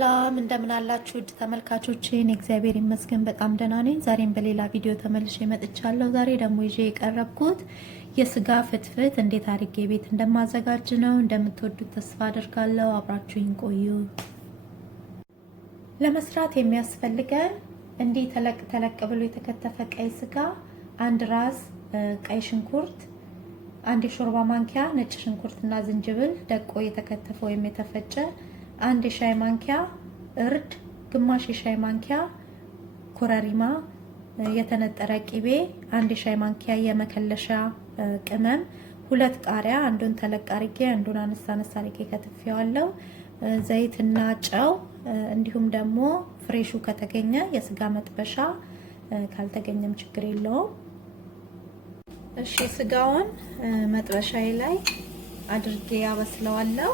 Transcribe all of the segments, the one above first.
ሰላም እንደምን አላችሁ ተመልካቾቼ? እግዚአብሔር ይመስገን በጣም ደህና ነኝ። ዛሬም በሌላ ቪዲዮ ተመልሼ መጥቻለሁ። ዛሬ ደግሞ ይዤ የቀረብኩት የስጋ ፍትፍት እንዴት አድርጌ ቤት እንደማዘጋጅ ነው። እንደምትወዱት ተስፋ አደርጋለሁ። አብራችሁኝ ቆዩ። ለመስራት የሚያስፈልገን እንዲህ ተለቅ ብሎ የተከተፈ ቀይ ስጋ፣ አንድ ራስ ቀይ ሽንኩርት፣ አንድ የሾርባ ማንኪያ ነጭ ሽንኩርትና ዝንጅብል ደቆ የተከተፈ ወይም የተፈጨ፣ አንድ የሻይ ማንኪያ እርድ፣ ግማሽ የሻይ ማንኪያ ኮረሪማ፣ የተነጠረ ቂቤ፣ አንድ የሻይ ማንኪያ የመከለሻ ቅመም፣ ሁለት ቃሪያ፣ አንዱን ተለቅ አድርጌ አንዱን አነሳ አድርጌ ከትፌዋለሁ፣ ዘይትና ጨው፣ እንዲሁም ደግሞ ፍሬሹ ከተገኘ የስጋ መጥበሻ፣ ካልተገኘም ችግር የለውም። እሺ ስጋውን መጥበሻዬ ላይ አድርጌ ያበስለዋለሁ።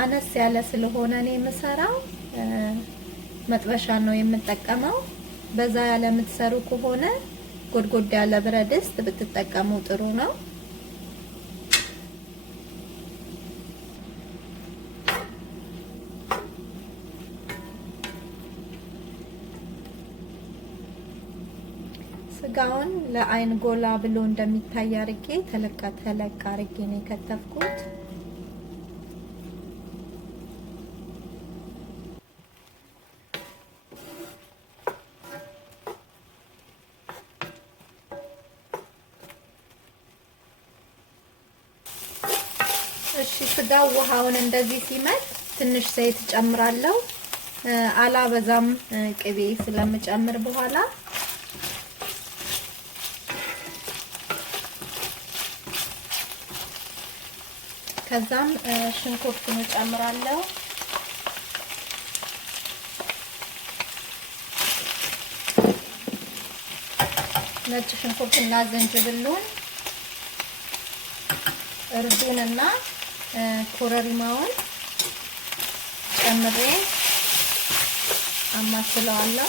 አነስ ያለ ስለሆነ እኔ የምሰራው መጥበሻ ነው የምጠቀመው። በዛ ያለ የምትሰሩ ከሆነ ጎድጎድ ያለ ብረት ድስት ብትጠቀሙ ጥሩ ነው። ስጋውን ለአይን ጎላ ብሎ እንደሚታይ አርጌ ተለቅ አርጌ ነው የከተፍኩት። እሺ ስጋው ውሃውን እንደዚህ ሲመጥ ትንሽ ዘይት ጨምራለሁ። አላበዛም ቅቤ ስለምጨምር በኋላ። ከዛም ሽንኩርቱን ጨምራለሁ። ነጭ ሽንኩርትና ዝንጅብሉን፣ እርዱንና ኮረሪማውን ጨምሬ አማስለዋለሁ።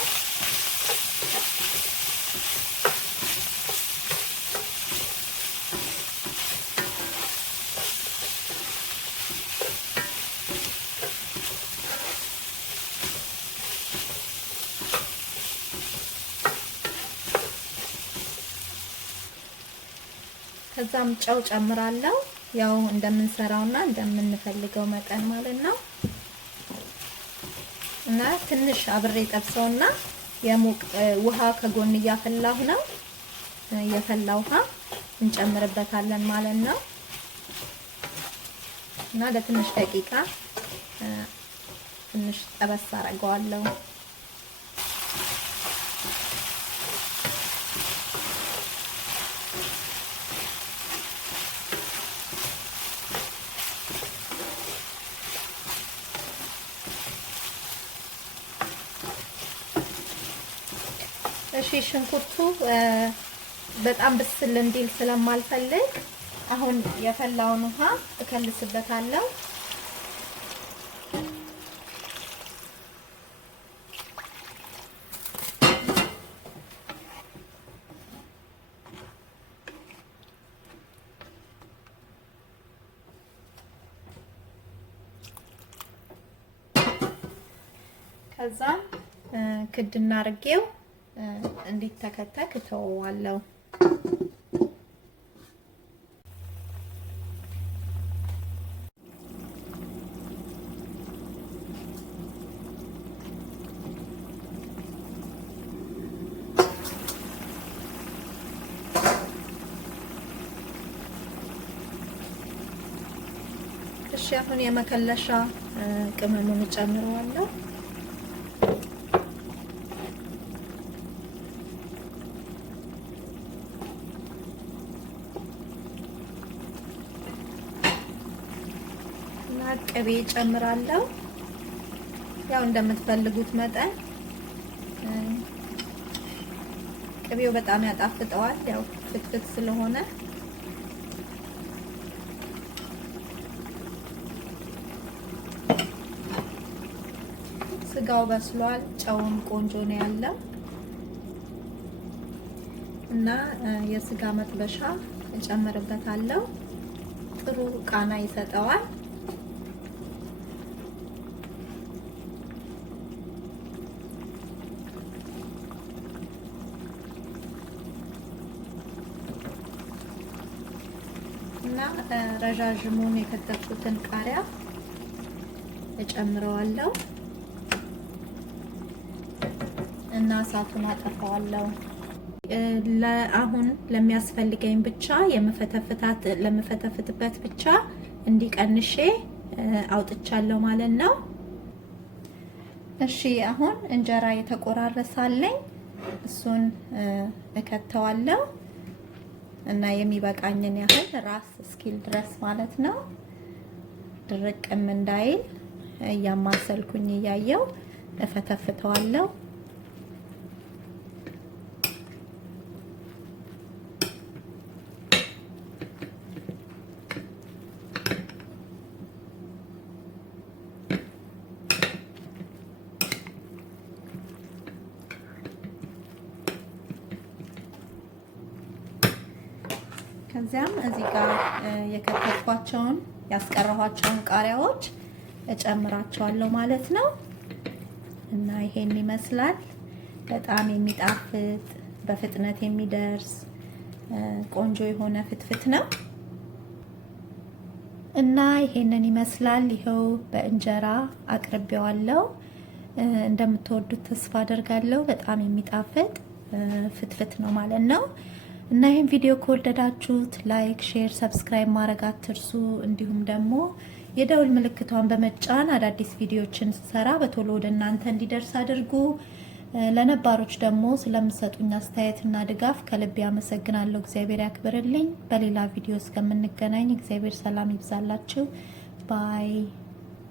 ከዛም ጨው ጨምራለሁ። ያው እንደምንሰራውና እንደምንፈልገው መጠን ማለት ነው። እና ትንሽ አብሬ ጠብሰውና የሙቅ ውሃ ከጎን እያፈላሁ ነው። የፈላ ውሃ እንጨምርበታለን ማለት ነው። እና ለትንሽ ደቂቃ ትንሽ ጠበስ አደርገዋለሁ። እሺ ሽንኩርቱ በጣም ብስል እንዲል ስለማልፈልግ አሁን የፈላውን ውሃ እከልስበታለሁ። ከዛ ክድና አርጌው እንዲተከተክ ተወዋለሁ። እሺ አሁን የመከለሻ ቅመሙን ጨምረዋለሁ። ቅቤ ጨምራለሁ። ያው እንደምትፈልጉት መጠን። ቅቤው በጣም ያጣፍጠዋል ያው ፍትፍት ስለሆነ። ስጋው በስሏል። ጨውም ቆንጆ ነው ያለው እና የስጋ መጥበሻ እጨምርበታለሁ። ጥሩ ቃና ይሰጠዋል። ረዣዥሙን የከተፍኩትን ቃሪያ እጨምረዋለሁ እና እሳቱን አጠፋዋለሁ። ለአሁን ለሚያስፈልገኝ ብቻ ለመፈተፍትበት ብቻ እንዲቀንሼ አውጥቻለሁ ማለት ነው። እሺ አሁን እንጀራ የተቆራረሳለኝ እሱን እከተዋለሁ እና የሚበቃኝን ያህል ራስ እስኪል ድረስ ማለት ነው። ድርቅም እንዳይል እያማሰልኩኝ እያየው እፈተፍተዋለሁ። ከዚያም እዚህ ጋር የከተፍኳቸውን ያስቀረኋቸውን ቃሪያዎች እጨምራቸዋለሁ ማለት ነው እና ይሄን ይመስላል። በጣም የሚጣፍጥ በፍጥነት የሚደርስ ቆንጆ የሆነ ፍትፍት ነው እና ይሄንን ይመስላል። ይኸው በእንጀራ አቅርቤዋለሁ። እንደምትወዱት ተስፋ አደርጋለሁ። በጣም የሚጣፍጥ ፍትፍት ነው ማለት ነው። እና ይሄን ቪዲዮ ከወደዳችሁት ላይክ፣ ሼር፣ ሰብስክራይብ ማድረግ አትርሱ። እንዲሁም ደግሞ የደውል ምልክቷን በመጫን አዳዲስ ቪዲዮዎችን ስሰራ በቶሎ ወደ እናንተ እንዲደርስ አድርጉ። ለነባሮች ደግሞ ስለምሰጡኝ አስተያየትና ድጋፍ ከልብ ያመሰግናለሁ። እግዚአብሔር ያክብርልኝ። በሌላ ቪዲዮ እስከምንገናኝ እግዚአብሔር ሰላም ይብዛላችሁ። ባይ